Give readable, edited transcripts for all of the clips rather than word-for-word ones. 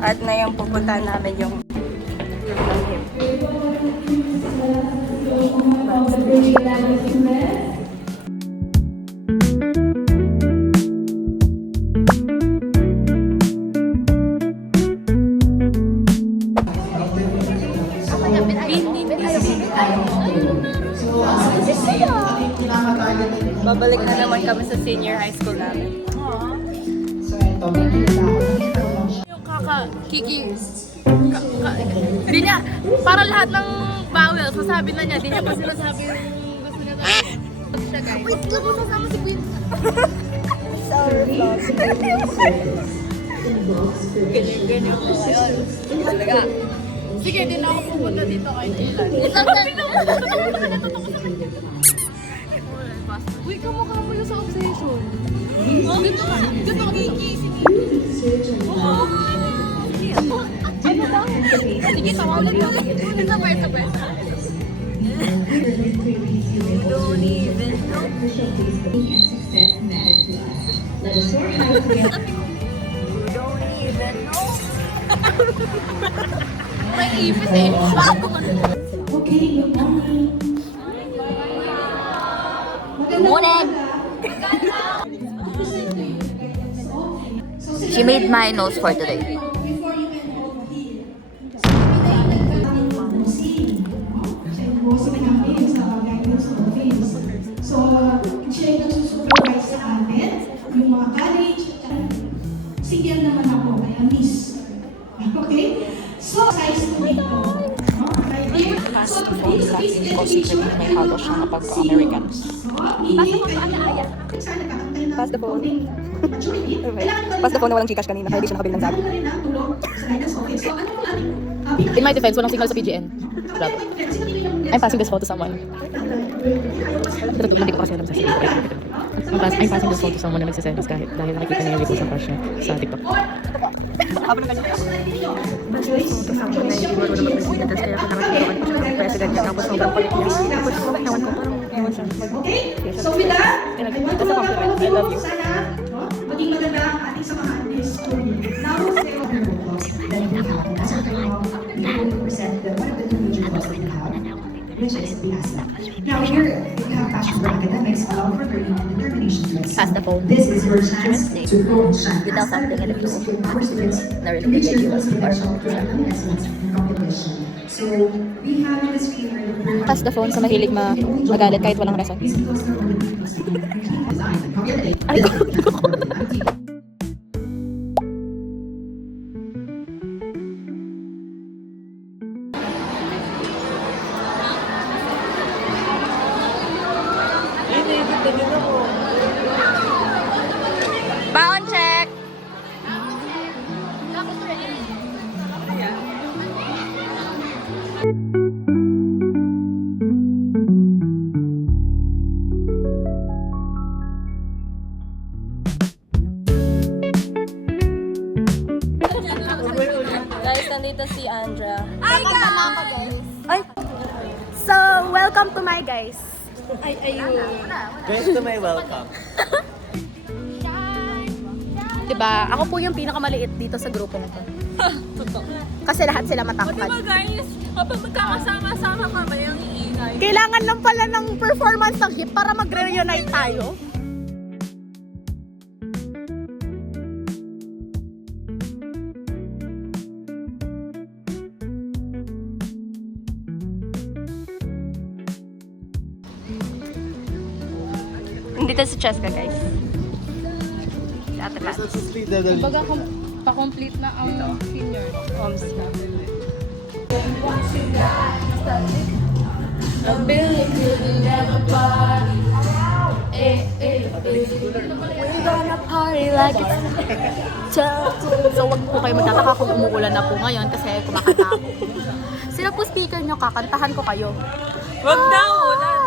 At ngayon pupunta namin yung babalik na naman kami sa senior high school namin. Yung kiki. Di niya, para lahat ng bawel, sasabi na niya, di niya pa sinasabi yung gusto niya. Wait, lang mo sasama si Queen. Ganyan ko ngayon. Talaga. Sige, di na ako pupunta dito kahit ilan. Uy, kamukha mo yung sa obsession. Dito ka. Dito ka. Ano daw? Sige, tawagan mo. Sabay. Don't even know. Don't even know. May ipit eh. Okay, good morning. Good morning. She made my nose for today. Before you can over here. So, namin sa guidance of office. So, siya yung nagsusupervise sa amin, yung mga college, sige naman ako, kaya miss. Okay? So, size ko dito. So, Concentrate may halo siya kapag Americans. Pass the phone. Pass the phone na walang Gcash kanina, kaya di siya nakabili ng sabi. In my defense, walang signal sa PGN. Bravo. I'm passing this phone to someone. Hindi ko kasi alam sa sarili ko. I'm passing this phone to someone na nagsisend us kahit dahil nakikita niya yung repost ng crush niya sa TikTok. President niya, tapos sobrang kulit niya. Tapos ewan ko, parang ewan siya. Okay? So with that, I want to welcome you. I love you. Sana, maging maganda ang ating samahan this story. Now, which is Piasta. Now here, we have passion for academics, allow for learning and determination to excel. Pass the phone. This is your chance to grow and shine. You tell something and it Use your power students na really to reach good your you full are. potential for academic excellence and competition. So, we have on the screen right now. Pass the phone sa mahilig magalit kahit walang rason. Ay, baon check. Guys, nandito si Andra. Hi guys! Ay! So, welcome to my guys. Guys, to my welcome. Diba? Ako po yung pinakamaliit dito sa grupong to. Kasi lahat sila matangkad. Guys, kapag magkakasama-sama kami, ang iingay. Kailangan lang pala ng performance ng hip para mag-reunite tayo. Nandito si Cheska, guys. Si Ate Pat. Kumbaga, pa-complete na ang senior. Moms na. We're gonna party like it's So wag po kayo magtataka kung umuulan na po ngayon kasi kumakanta ako. Sino po speaker nyo, kakantahan ko kayo. Wag na ulan!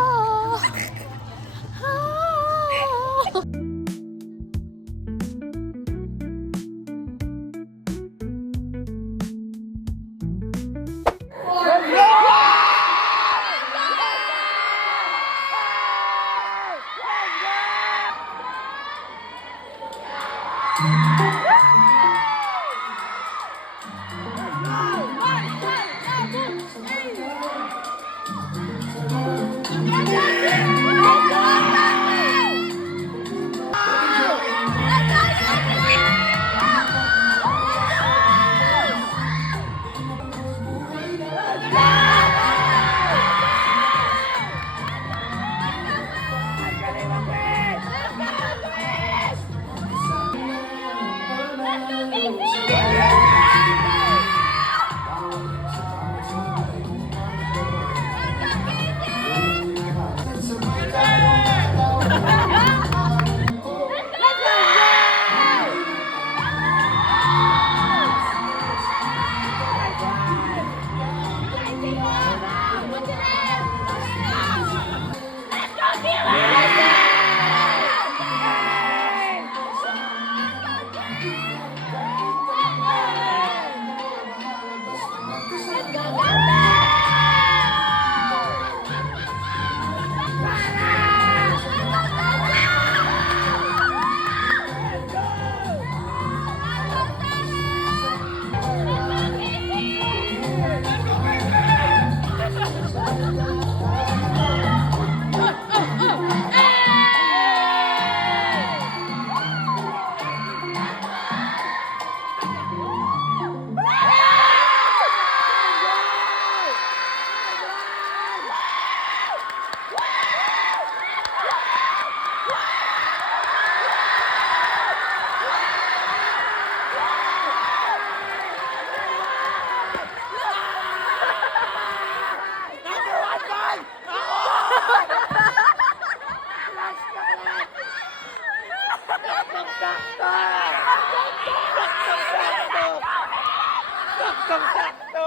Saktong-sakto!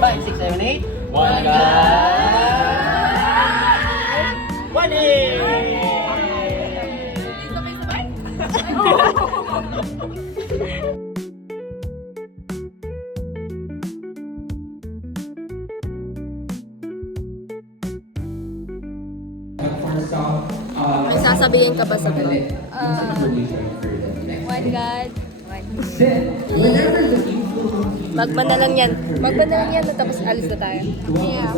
5, 6, 7, 8. One guy! One hit! Sabay-sabay? May sasabihin ka ba sa vlog? One God. Magba na lang yan. Magba na lang yan tapos alis na tayo. Yeah.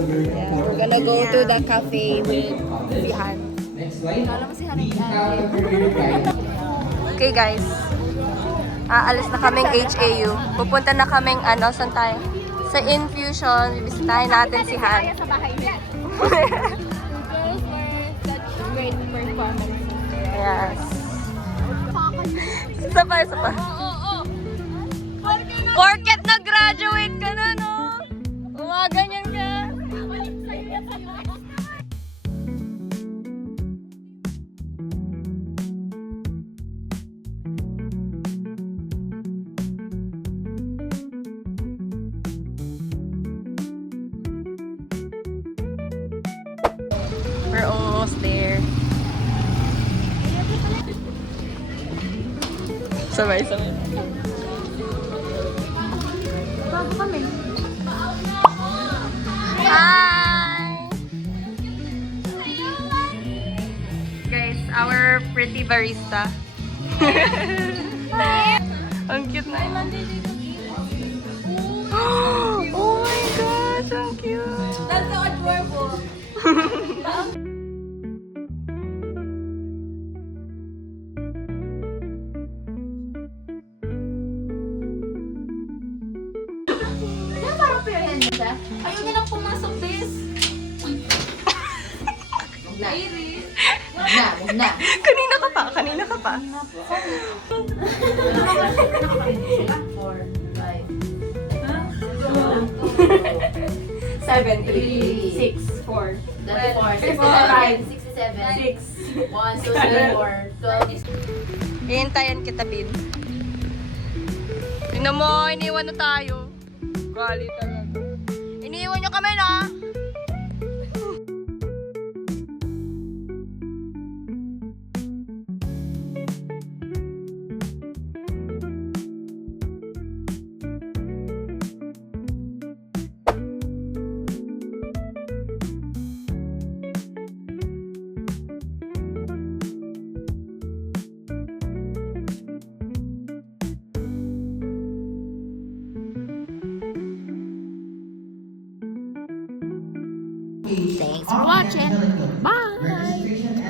We're gonna go to the cafe with si Han. Kala mo si Han Okay guys. Aalis na kaming HAU. Pupunta na kaming saan tayo? Sa Infusion. Bibisitahin natin si Han. Sa bahay niya. Girls were such great performance. Yes. Isa pa. Porket nag-graduate ka na, no? Umaganyan ka. We're almost there. Sabay. Bago kami. Hi! Guys, our pretty barista. Ang cute na. Oh my gosh, ang cute. That's so adorable. Ayaw niya lang pumasok, Bes. Iris. Huwag na. Kanina ka pa. 7, 3, 6, 4. 67. 1, 2, 3, 4, 12. Hihintayan kita, Bin. Tingnan mo, iniwan na tayo. Gali talaga. Iniwan niyo kami na. Thanks for watching. Bye!